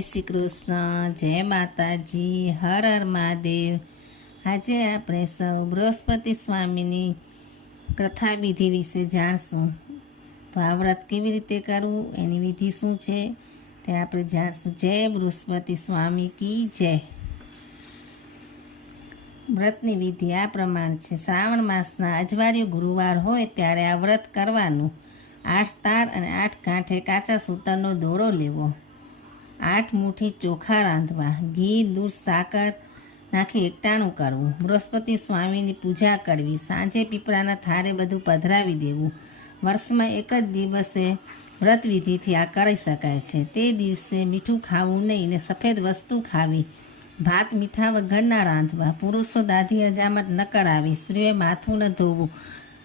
શ્રી કૃષ્ણ જય માતાજી, હર હર મહાદેવ. આજે આપણે સૌ બૃહસ્પતિ સ્વામીની કથા વિધિ વિશે જાણશું. તો આ વ્રત કેવી રીતે કરવું, એની વિધિ શું છે, તે આપણે જાણશું. જય બૃહસ્પતિ સ્વામી કી જય. વ્રતની વિધિ આ પ્રમાણે છે. શ્રાવણ માસના અજવાળિયું ગુરુવાર હોય ત્યારે આ વ્રત કરવાનું. આઠ તાર અને આઠ ગાંઠે કાચા સૂતરનો દોરો લેવો. આઠ મુઠ્ઠી ચોખા રાંધવા, ઘી, દૂધ, સાકર નાખી એકટાણું કરવું, બૃહસ્પતિ સ્વામીની પૂજા કરવી, સાંજે પીપળાના થારે બધું પધરાવી દેવું. વર્ષમાં એક જ દિવસે વ્રત વિધિથી આ કરી શકાય છે. તે દિવસે મીઠું ખાવું નહીં ને સફેદ વસ્તુ ખાવી. ભાત, મીઠા વગરના રાંધવા, પુરુષો દાઢી હજામત ન કરાવી, સ્ત્રીઓએ માથું ન ધોવું,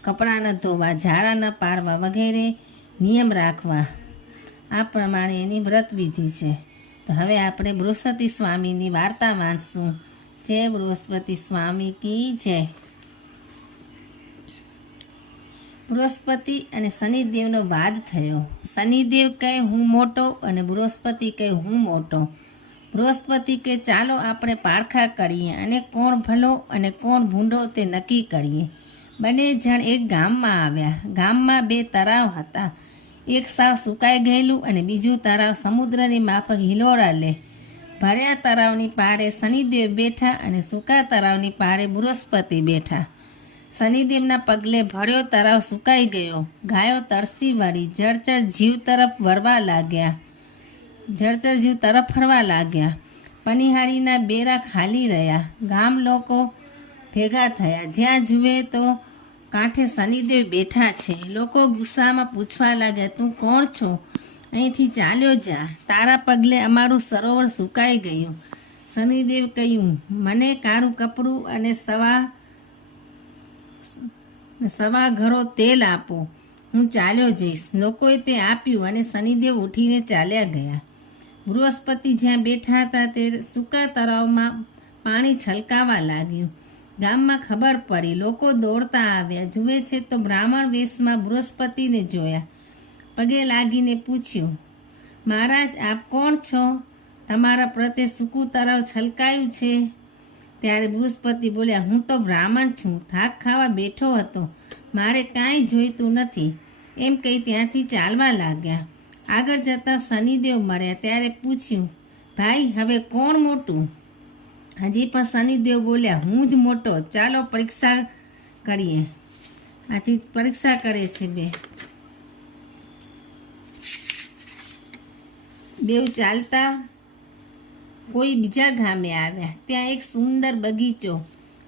કપડાં ન ધોવા, ઝાડા ન પાડવા વગેરે નિયમ રાખવા. આ પ્રમાણે એની વ્રત વિધિ છે. તો હવે આપણે બૃહસ્પતિ સ્વામીની વાર્તા વાંચશું. જય બૃહસ્પતિ સ્વામી કી જય. બૃહસ્પતિ અને શનિદેવનો વાદ થયો. શનિદેવ કહે, હું મોટો અને બૃહસ્પતિ કહે, હું મોટો બૃહસ્પતિ કે ચાલો આપણે પારખા કરીએ અને કોણ ભલો અને કોણ ભૂંડો તે નક્કી કરીએ બંને જણ એક ગામમાં આવ્યા. ગામમાં બે તળાવ હતા. એક સાવ સુકાઈ ગયેલું અને બીજું તળાવ સમુદ્રની માફક હિલોળા લે. ભર્યા તળાવની પારે શનિદેવ બેઠા અને સૂકા તળાવની પારે બૃહસ્પતિ બેઠા. શનિદેવના પગલે ભર્યો તળાવ સુકાઈ ગયો. ગાયો તરસી વળી જળચર જીવ તરફ વળવા લાગ્યા. જળચર જીવ તરફ ફરવા લાગ્યા. પનિહારીના બેરા ખાલી રહ્યા. ગામ લોકો ભેગા થયા. જ્યાં જુએ તો કાંઠે શનિદેવ બેઠા છે. લોકો ગુસ્સામાં પૂછવા લાગ્યા, તું કોણ છો? અહીંથી ચાલ્યો જા. તારા પગલે અમારું સરોવર સુકાઈ ગયું. શનિદેવ કહ્યું, મને કારું કપડું અને સવા સવા ઘરો તેલ આપો. હું ચાલ્યો જઈશ. લોકોએ તે આપ્યું અને શનિદેવ ઉઠીને ચાલ્યા ગયા. બૃહસ્પતિ જ્યાં બેઠા હતા, તે સૂકા તળાવમાં પાણી છલકાવા લાગ્યું. ગામમાં ખબર પડી. લોકો દોડતા આવ્યા. જુએ છે તો બ્રાહ્મણ વેશમાં બૃહસ્પતિને જોયા. પગે લાગીને પૂછ્યું, મહારાજ, આપ કોણ છો? તમારા પ્રત્યે સૂકું તળાવ છલકાયું છે. ત્યારે બૃહસ્પતિ બોલ્યા, હું તો બ્રાહ્મણ છું. થાક ખાવા બેઠો હતો. મારે કાંઈ જોઈતું નથી. એમ કહી ત્યાંથી ચાલવા લાગ્યા. આગળ જતાં શનિદેવ મળ્યા ત્યારે પૂછ્યું, ભાઈ, હવે કોણ મોટું? હજી પણ શનિદેવ બોલ્યા, હું જ મોટો, ચાલો પરીક્ષા કરીએ. આથી પરીક્ષા કરે છે બે. બેવ ચાલતા કોઈ બીજા ગામે આવ્યા. ત્યાં એક સુંદર બગીચો,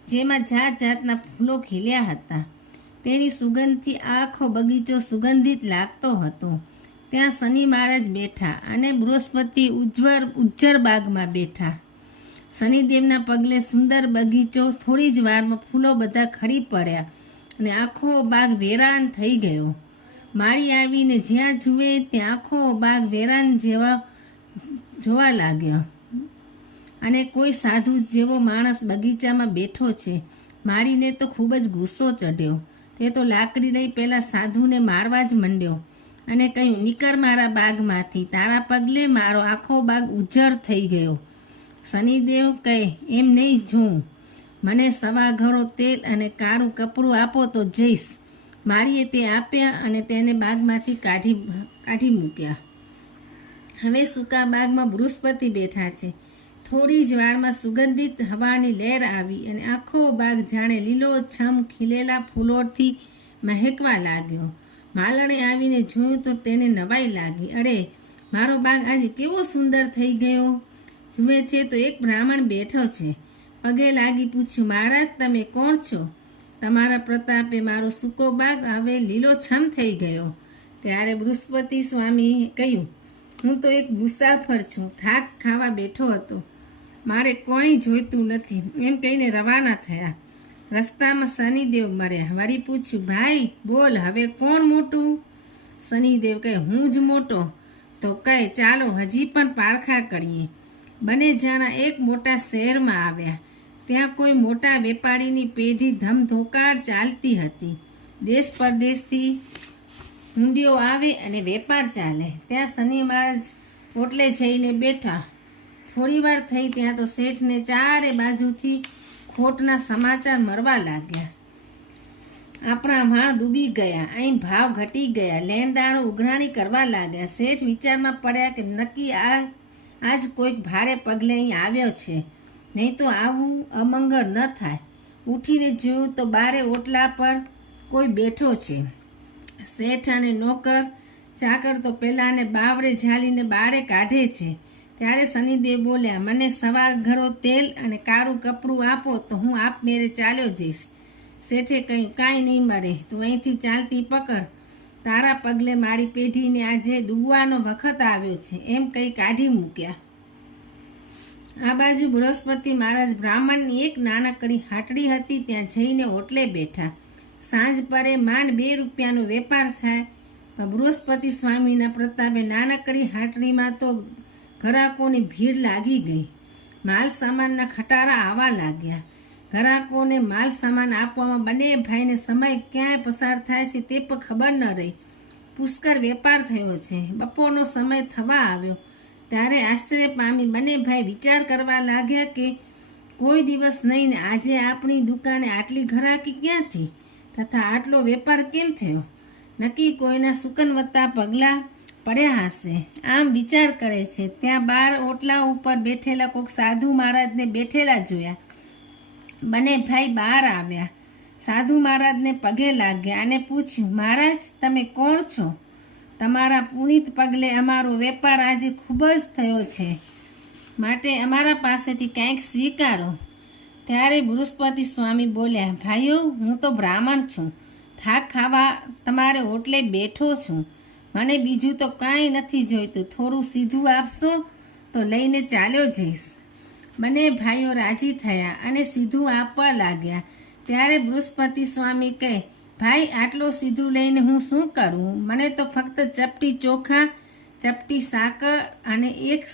જેમાં જાત જાતના ફૂલો ખીલ્યા હતા. તેની સુગંધથી આખો બગીચો સુગંધિત લાગતો હતો. ત્યાં શનિ મહારાજ બેઠા અને બૃહસ્પતિ ઉજ્જવળ ઉજ્જર બાગમાં બેઠા. શનિદેવના પગલે સુંદર બગીચો થોડી જ વારમાં ફૂલો બધા ખરી પડ્યા અને આખો બાગ વેરાન થઈ ગયો. માળી આવીને જ્યાં જુએ ત્યાં આખો બાગ વેરાન જેવા જોવા લાગ્યો. અને કોઈ સાધુ જેવો માણસ બગીચામાં બેઠો છે. મારીને તો ખૂબ જ ગુસ્સો ચઢ્યો. તે તો લાકડી લઈ પહેલાં સાધુને મારવા જ માંડ્યો અને કહ્યું, નીકળ મારા બાગમાંથી. તારા પગલે મારો આખો બાગ ઉજ્જડ થઈ ગયો. શનિદેવ કહે, એમ નહીં જોઉં. મને સવા ઘડો તેલ અને કાળું કપડું આપો તો જઈશ. મારીએ તે આપ્યા અને તેને બાગમાંથી કાઢી કાઢી મૂક્યા. હવે સૂકા બાગમાં બૃહસ્પતિ બેઠા છે. થોડી જ વારમાં સુગંધિત હવાની લહેર આવી અને આખો બાગ જાણે લીલો છમ ખીલેલા ફૂલોથી મહેકવા લાગ્યો. માલણે આવીને જોયું તો તેને નવાઈ લાગી. અરે, મારો બાગ આજે કેવો સુંદર થઈ ગયો. જુએ છે તો એક બ્રાહ્મણ બેઠો છે. પગે લાગી પૂછ્યું, મહારાજ, તમે કોણ છો? તમારા પ્રતાપે મારો સૂકો બાગ હવે લીલોછમ થઈ ગયો. ત્યારે બૃહસ્પતિ સ્વામીએ કહ્યું, હું તો એક મુસાફર છું, થાક ખાવા બેઠો હતો. મારે કોઈ જોઈતું નથી. એમ કહીને રવાના થયા. રસ્તામાં શનિદેવ મળ્યા વળી પૂછ્યું, ભાઈ, બોલ, હવે કોણ મોટું? શનિદેવ કહે, હું જ મોટો. તો કહે, ચાલો, હજી પણ પારખા કરીએ. બંને જણા એક મોટા શહેરમાં આવ્યા. ત્યાં કોઈ મોટા વેપારીની પેઢી ધમધોકાર ચાલતી હતી. દેશ પરદેશથી હુંડીઓ આવે અને વેપાર ચાલે. ત્યાં શનિ મહારાજ ઓટલે જઈને બેઠા. થોડી વાર થઈ ત્યાં તો શેઠને ચારે બાજુથી ખોટના સમાચાર મળવા લાગ્યા. આપણા વાણ ડૂબી ગયા, અહીં ભાવ ઘટી ગયા, લેણદારો ઉઘરાણી કરવા લાગ્યા. શેઠ વિચારમાં પડ્યા કે નક્કી આ આજ કોઈક ભારે પગલે અહીં આવ્યો છે. નહીં તો આવું અમંગળ ન થાય. ઉઠીને જોયું તો બારે ઓટલા પર કોઈ બેઠો છે. શેઠ અને નોકર ચાકર તો પહેલાંને બાવરે ઝાલીને બારે કાઢે છે. ત્યારે શનિદેવ બોલ્યા, મને સવા ઘરો તેલ અને કાળું કપડું આપો તો હું આપમેળે ચાલ્યો જઈશ. શેઠે કહ્યું, કાંઈ નહીં મરે, તું અહીંથી ચાલતી પકડ. તારા પગલે મારી પેઢીને આજે દુવાનો વખત આવ્યો છે. એમ કંઈ કાઢી મૂક્યા. આ બાજુ બૃહસ્પતિ મહારાજ બ્રાહ્મણની એક નાનકડી હાટડી હતી, ત્યાં જઈને ઓટલે બેઠા. સાંજ પરે માંડ બે રૂપિયાનો વેપાર થાય. બૃહસ્પતિ સ્વામીના પ્રતાપે નાનકડી હાટડીમાં તો ઘરાકોની ભીડ લાગી ગઈ. માલ સામાનના ખટારા આવવા લાગ્યા. ગ્રાહકોને માલ સામાન આપવામાં બંને ભાઈને સમય ક્યાંય પસાર થાય છે તે પણ ખબર ન રહી. પુષ્કળ વેપાર થયો છે. બપોરનો સમય થવા આવ્યો. ત્યારે આશ્ચર્ય પામી બંને ભાઈ વિચાર કરવા લાગ્યા કે કોઈ દિવસ નહીં ને આજે આપણી દુકાને આટલી ઘરાકી ક્યાંથી? તથા આટલો વેપાર કેમ થયો? નક્કી કોઈના સુકનવત્તા પગલાં પડ્યા હશે. આમ વિચાર કરે છે. ત્યાં બાર ઓટલા ઉપર બેઠેલા કોઈક સાધુ મહારાજને બેઠેલા જોયા. બંને ભાઈ બહાર આવ્યા. સાધુ મહારાજને પગે લાગ્યા અને પૂછ્યું, મહારાજ, તમે કોણ છો? તમારા પુનિત પગલે અમારો વેપાર આજે ખૂબ જ થયો છે. માટે અમારા પાસેથી કંઈક સ્વીકારો. ત્યારે બૃહસ્પતિ સ્વામી બોલ્યા, ભાઈઓ, હું તો બ્રાહ્મણ છું. થાક ખાવા તમારે હોટલે બેઠો છું. મને બીજું તો કાંઈ નથી જોઈતું. થોડું સીધું આપશો? તો લઈને ચાલ્યો જઈશ. બંને ભાઈઓ રાજી થયા અને સીધું આપવા લાગ્યા. ત્યારે બૃહસ્પતિ સ્વામી કહે, ભાઈ, આટલો સીધું લઈને હું શું કરું? મને તો ફક્ત ચપટી ચોખા, ચપટી સાકર અને એક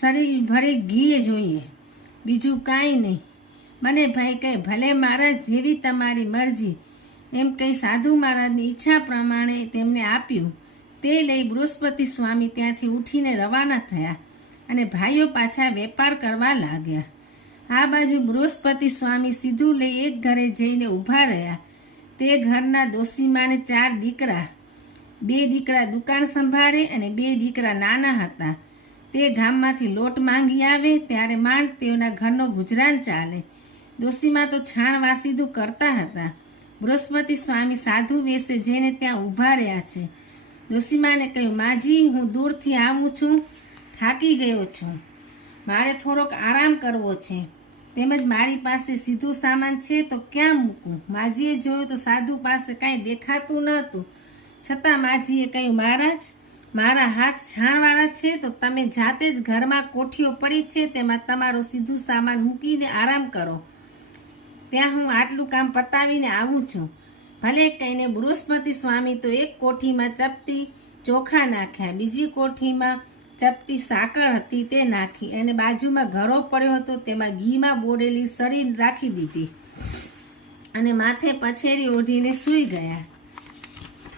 શરીર ભરે ઘી જોઈએ. બીજું કાંઈ નહીં. મને ભાઈ કહે, ભલે મારા જેવી તમારી મરજી. એમ કહી સાધુ મહારાજની ઈચ્છા પ્રમાણે તેમને આપ્યું. તે લઈ બૃહસ્પતિ સ્વામી ત્યાંથી ઉઠીને રવાના થયા. અને ભાઈઓ પાછા વેપાર કરવા લાગ્યા. આ બાજુ બૃહસ્પતિ સ્વામી સીધું લઈ એક ઘરે જઈને ઊભા રહ્યા. તે ઘરના દોશીમાને ચાર દીકરા, બે દીકરા દુકાન સંભાળે અને બે દીકરા નાના હતા. તે ગામમાંથી લોટ માંગી આવે ત્યારે માંડ તેઓના ઘરનો ગુજરાન ચાલે. દોશીમાં તો છાણ વાસીદું કરતા હતા. બૃહસ્પતિ સ્વામી સાધુ વેશે જઈને ત્યાં ઊભા રહ્યા છે. દોશીમાને કહ્યું, માજી, હું દૂરથી આવું છું. થાકી ગયો છું. મારે થોડોક આરામ કરવો છે. તેમજ મારી પાસે સીધું સામાન છે તો ક્યાં મૂકું માજીએ જોયું તો સાધુ પાસે કાંઈ દેખાતું ન હતું છતાં માજીએ કહ્યું, મહારાજ, મારા હાથ છાણવાળા છે તો તમે જાતે જ ઘરમાં કોઠીઓ પડી છે તેમાં તમારો સીધું સામાન મૂકીને આરામ કરો. ત્યાં હું આટલું કામ પતાવીને આવું છું. ભલે કહીને બૃહસ્પતિ સ્વામી તો એક કોઠીમાં ચપટી ચોખા નાખ્યા. બીજી કોઠીમાં ચપટી સાકર હતી તે નાખી અને બાજુમાં ઘરો પડ્યો હતો, તેમાં ઘીમાં બોરેલી શરીર રાખી દીધી અને માથે પછેરી ઓઢીને સૂઈ ગયા.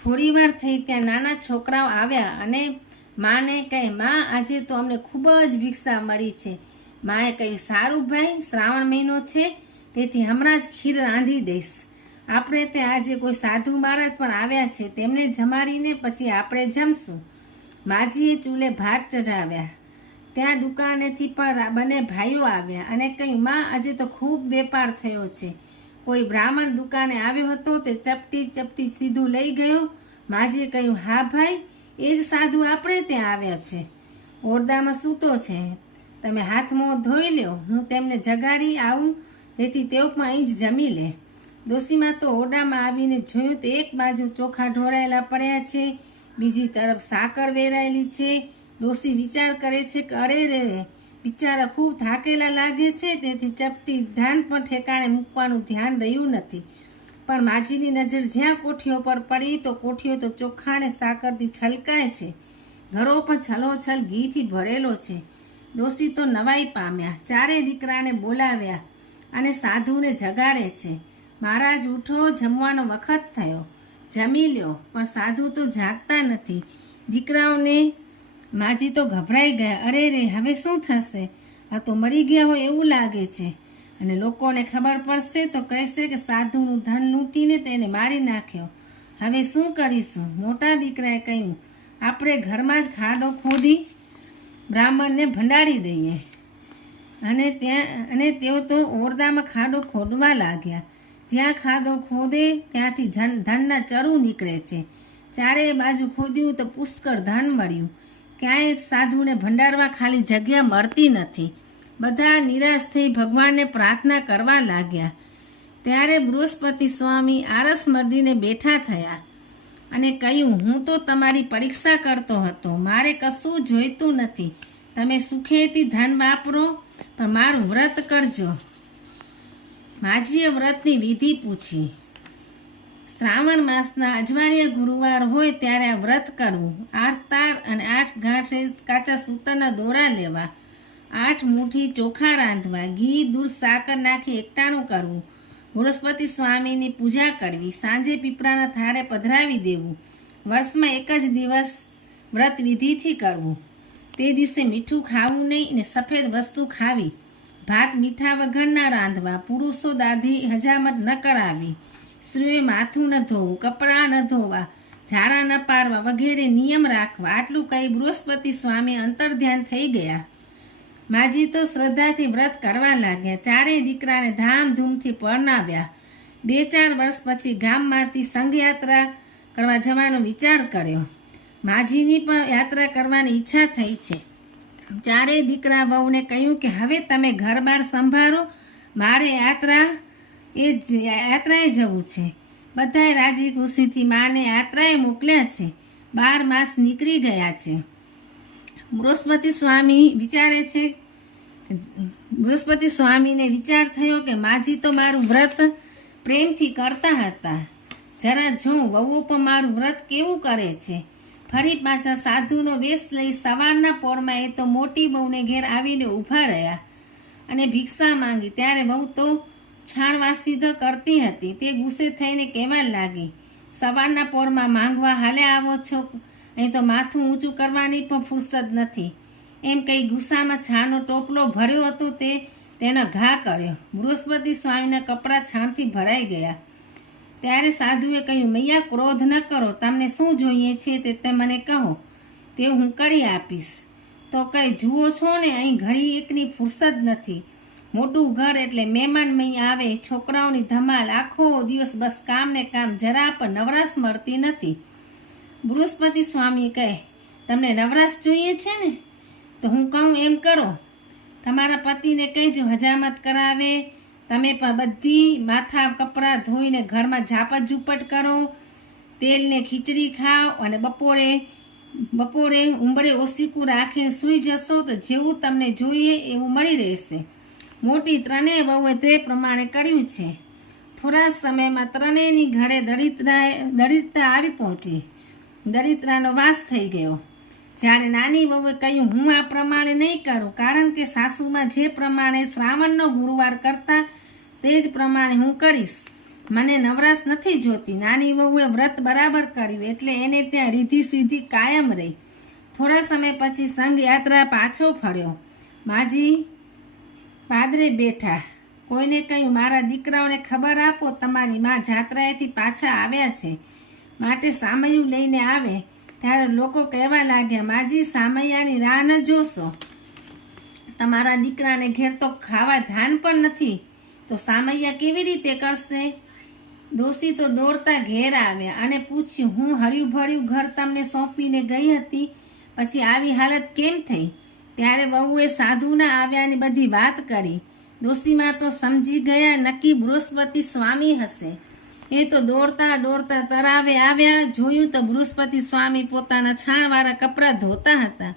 થોડી વાર થઈ ત્યાં નાના છોકરાઓ આવ્યા અને માને કહે, માં, આજે તો અમને ખૂબ જ ભિક્ષા મળી છે. માએ કહ્યું, સારું ભાઈ, શ્રાવણ મહિનો છે, તેથી હમણાં જ ખીર રાંધી દઈશ. આપણે ત્યાં આજે કોઈ સાધુ મહારાજ પણ આવ્યા છે, તેમને જમાડીને પછી આપણે જમશું. માજીએ ચૂલે ભાત ચઢાવ્યા. ત્યાં દુકાનેથી પણ બંને ભાઈઓ આવ્યા અને કંઈ માં, આજે તો ખૂબ વેપાર થયો છે. કોઈ બ્રાહ્મણ દુકાને આવ્યો હતો તે ચપટી ચપટી સીધું લઈ ગયો. માજીએ કહ્યું, હા ભાઈ, એ જ સાધુ આપણે ત્યાં આવ્યા છે. ઓરડામાં સૂતો છે. તમે હાથ મોં ધોઈ લ્યો, હું તેમને જગાડી આવું તેથી તેઓ પણ અહીં જ જમી લે. ડોશીમાં તો ઓરડામાં આવીને જોયું તો એક બાજુ ચોખા ઢોળાયેલા પડ્યા છે બીજી તરફ સાકર વેરાયેલી છે. ડોશી વિચાર કરે છે કે અરે રે, બિચારા ખૂબ થાકેલા લાગે છે, તેથી ચપટી ધ્યાન પણ ઠેકાણે મૂકવાનું ધ્યાન રહ્યું નથી. પણ માજીની નજર જ્યાં કોઠીઓ પર પડી, તો કોઠીઓ તો ચોખ્ખાને સાકરથી છલકાય છે. ઘરો પણ છલોછલ ઘીથી ભરેલો છે. ડોશી તો નવાઈ પામ્યા, ચારે દીકરાને બોલાવ્યા અને સાધુને જગાડે છે. મહારાજ ઉઠો, જમવાનો વખત થયો. જમી લ્યો, પણ સાધુ તો જાગતા નથી. દીકરાઓને માજી તો ગભરાઈ ગયા. અરે રે, હવે શું થશે? આ તો મરી ગયા હોય એવું લાગે છે. અને લોકોને ખબર પડશે તો કહેશે કે સાધુનું ધન લૂંટીને તેને મારી નાખ્યો. હવે શું કરીશું? મોટા દીકરાએ કહ્યું, આપણે ઘરમાં જ ખાડો ખોદી બ્રાહ્મણને ભંડારી દઈએ. અને ત્યાં, અને તેઓ તો ઓરડામાં ખાડો ખોદવા લાગ્યા. જ્યાં ખાધો ખોદે, ત્યાંથી ધન ધનના ચરુ નીકળે છે. ચારે બાજુ ખોદ્યું તો પુષ્કળ ધન મળ્યું. ક્યાંય સાધુને ભંડારવા ખાલી જગ્યા મળતી નથી. બધા નિરાશ થઈ ભગવાનને પ્રાર્થના કરવા લાગ્યા. ત્યારે બૃહસ્પતિ સ્વામી આરસ મર્દીને બેઠા થયા અને કહ્યું, હું તો તમારી પરીક્ષા કરતો હતો. મારે કશું જોઈતું નથી. તમે સુખેથી ધન વાપરો, પણ મારું વ્રત કરજો. માજીએ વ્રતની વિધિ પૂછી. શ્રાવણ માસના અજવાળિયા ગુરુવાર હોય ત્યારે આ વ્રત કરવું. આઠ તાર અને આઠ ગાંઠ કાચા સૂતરના દોરા લેવા. આઠ મુઠ્ઠી ચોખા રાંધવા. ઘી, દૂધ, સાકર નાખી એકટાણું કરવું. બૃહસ્પતિ સ્વામીની પૂજા કરવી. સાંજે પીપળાના થાળે પધરાવી દેવું. વર્ષમાં એક જ દિવસ વ્રત વિધિથી કરવું. તે દિવસે મીઠું ખાવું નહીં અને સફેદ વસ્તુ ખાવી. ભાત મીઠા વગરના રાંધવા, પુરુષો દાદી હજામત ન કરાવી. સ્ત્રીઓએ માથું ન ધોવું, કપડાં ન ધોવા, ઝાડા ન પારવા વગેરે નિયમ રાખવા. આટલું કહી બૃહસ્પતિ સ્વામી અંતર્ધ્યાન થઈ ગયા. માજી તો શ્રદ્ધાથી વ્રત કરવા લાગ્યા. ચારેય દીકરાને ધામધૂમથી પરણાવ્યા. બે ચાર વર્ષ પછી ગામમાંથી સંઘયાત્રા કરવા જવાનો વિચાર કર્યો. માજીની પણ યાત્રા કરવાની ઈચ્છા થઈ છે. ચારેય દીકરા વહુને કહ્યું કે હવે તમે ઘર બાર સંભાળો, મારે યાત્રા એ જ- યાત્રાએ જવું છે. બધાએ રાજી ખુશીથી માને યાત્રાએ મોકલ્યા છે. બાર માસ નીકળી ગયા છે. બૃહસ્પતિ સ્વામી વિચારે છે, બૃહસ્પતિ સ્વામીને વિચાર થયો કે માજી તો મારું વ્રત પ્રેમથી કરતા હતા. જરા જો વહુઓ પણ મારું વ્રત કેવું કરે છે? ફરી પાછા સાધુનો વેશ લઈ સવારના પોરમાં એ તો મોટી બહુને ઘેર આવીને ઊભા રહ્યા અને ભિક્ષા માંગી. ત્યારે બહુ તો છાણવા સીધો કરતી હતી. તે ગુસ્સે થઈને કહેવા લાગી, સવારના પોરમાં માંગવા હાલે આવો છો? અહીં તો માથું ઊંચું કરવાની પણ ફુરસદ નથી. એમ કંઈ ગુસ્સામાં છાણનો ટોપલો ભર્યો હતો તે, તેનો ઘા કર્યો. બૃહસ્પતિ સ્વામીના કપડાં છાણથી ભરાઈ ગયા. ત્યારે સાધુએ કહ્યું, મૈયા, ક્રોધ ન કરો. તમને શું જોઈએ છે તે તે મને કહો. તે હું કરી આપીશ. તો કંઈ, જુઓ છો ને, અહીં ઘડી એકની ફુરસદ નથી. મોટું ઘર એટલે મહેમાન મૈયા આવે, છોકરાઓની ધમાલ. આખો દિવસ બસ કામ ને કામ, જરા પણ નવરાશ મળતી નથી. બૃહસ્પતિ સ્વામી કહે, તમને નવરાશ જોઈએ છે ને? તો હું કહું, એમ કરો. તમારા પતિને કહેજો, હજામત કરાવે તમે પણ બધી માથા કપડાં ધોઈને ઘરમાં ઝાપટ ઝૂપટ કરો, તેલને ખીચડી ખાઓ અને બપોરે બપોરે ઉંબરે ઓસીકું રાખીને સૂઈ જશો તો જેવું તમને જોઈએ એવું મળી રહેશે. મોટી ત્રણેય વહુએ તે પ્રમાણે કર્યું છે. થોડા સમયમાં ત્રણેયની ઘરે દરિદ્રાએ, દરિદ્રતા આવી પહોંચી. દરિદ્રાનો વાસ થઈ ગયો. જ્યારે નાની વહુએ કહ્યું, હું આ પ્રમાણે નહીં કરું, કારણ કે સાસુમાં જે પ્રમાણે શ્રાવણનો ગુરુવાર કરતા, તે જ પ્રમાણે હું કરીશ. મને નવરાશ નથી જોતી. નાની વહુએ વ્રત બરાબર કર્યું, એટલે એને ત્યાં રીધી સીધી કાયમ રહી. થોડા સમય પછી સંઘ યાત્રા પાછો ફર્યો. માજી, પાદરે બેઠા. કોઈને કહ્યું, મારા દીકરાઓને ખબર આપો, તમારી માં જાત્રાએથી પાછા આવ્યા છે. માટે સામયું લઈને આવે. ત્યારે લોકો કહેવા લાગ્યા માજી સામૈયાની રાહ ન જોશો. તમારા દીકરાને ઘેર તો ખાવા ધાન પણ નથી. તો સામૈયા કેવી રીતે કરશે? દોષી તો દોડતા ઘેર આવ્યા અને પૂછ્યું, હું હર્યું ભર્યું ઘર તમને સોંપીને ગઈ હતી? પછી આવી હાલત કેમ થઈ? ત્યારે વહુએ સાધુના આવ્યાની બધી વાત કરી. દોષીમાં તો સમજી ગયા નક્કી બૃહસ્પતિ સ્વામી હશે. એ તો દોડતા દોડતા તરાવે આવ્યા, જોયું તો બૃહસ્પતિ સ્વામી પોતાના છાણવાળા કપડાં ધોતા હતા.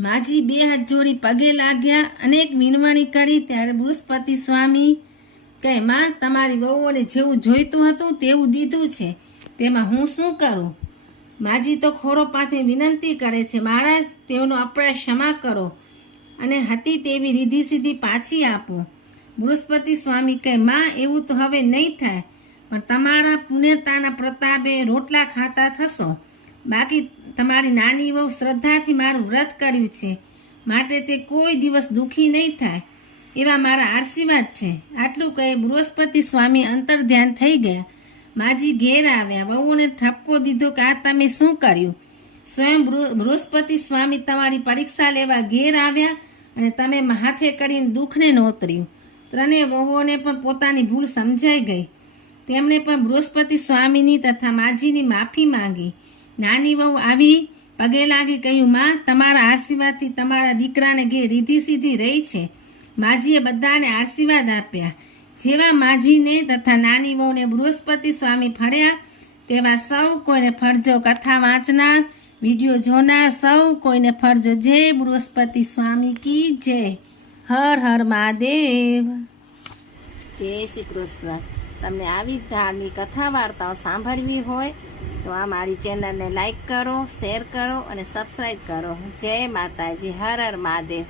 માજી બે હાથ જોડી પગે લાગ્યા, અનેક મીનવાણી કરી ત્યારે બૃહસ્પતિ સ્વામી કહે, માં, તમારી વહુઓને જેવું જોઈતું હતું તેવું દીધું છે. તેમાં હું શું કરું? માજી તો ખોરો પાસે વિનંતી કરે છે, મહારાજ, તેઓનો અપરાધ ક્ષમા કરો અને હતી તેવી રીધી સીધી પાછી આપો. બૃહસ્પતિ સ્વામી કહે, માં, એવું તો હવે નહીં થાય. પણ તમારા પુણ્યતાના પ્રતાપે રોટલા ખાતા થશો. બાકી તમારી નાની વહુ શ્રદ્ધાથી મારું વ્રત કર્યું છે. માટે તે કોઈ દિવસ દુઃખી નહીં થાય. એવા મારા આશીર્વાદ છે. આટલું કહી બૃહસ્પતિ સ્વામી અંતર ધ્યાન થઈ ગયા. માજી ઘેર આવ્યા. વહુને ઠપકો દીધો કે આ તમે શું કર્યું? સ્વયં બૃહસ્પતિ સ્વામી તમારી પરીક્ષા લેવા ઘેર આવ્યા અને તમે હાથે કરીને દુઃખને નોતર્યું. ત્રણેય વહુઓને પણ પોતાની ભૂલ સમજાઈ ગઈ. તેમણે પણ બૃહસ્પતિ સ્વામીની તથા માજીની માફી માંગી. નાની વહુ આવી, પગે લાગી કહ્યું, માં, તમારા આશીર્વાદથી તમારા દીકરાને ઘેર રીધી સીધી રહી છે. માજીએ બધાને આશીર્વાદ આપ્યા. જેવા માજીને તથા નાની વહુને બૃહસ્પતિ સ્વામી ફળ્યા, તેવા સૌ કોઈને ફળજો કથા વાંચનાર, વીડિયો જોનાર, સૌ કોઈને ફળજો. જય બૃહસ્પતિ સ્વામી કી જય. હર હર મહાદેવ. જય શ્રી કૃષ્ણ. તમને આવી ધાર્મિક કથા વાર્તાઓ સાંભળવી હોય, તો આ મારી ચેનલને લાઈક કરો, શેર કરો અને સબસ્ક્રાઈબ કરો. જય માતાજી, હર હર મહાદેવ.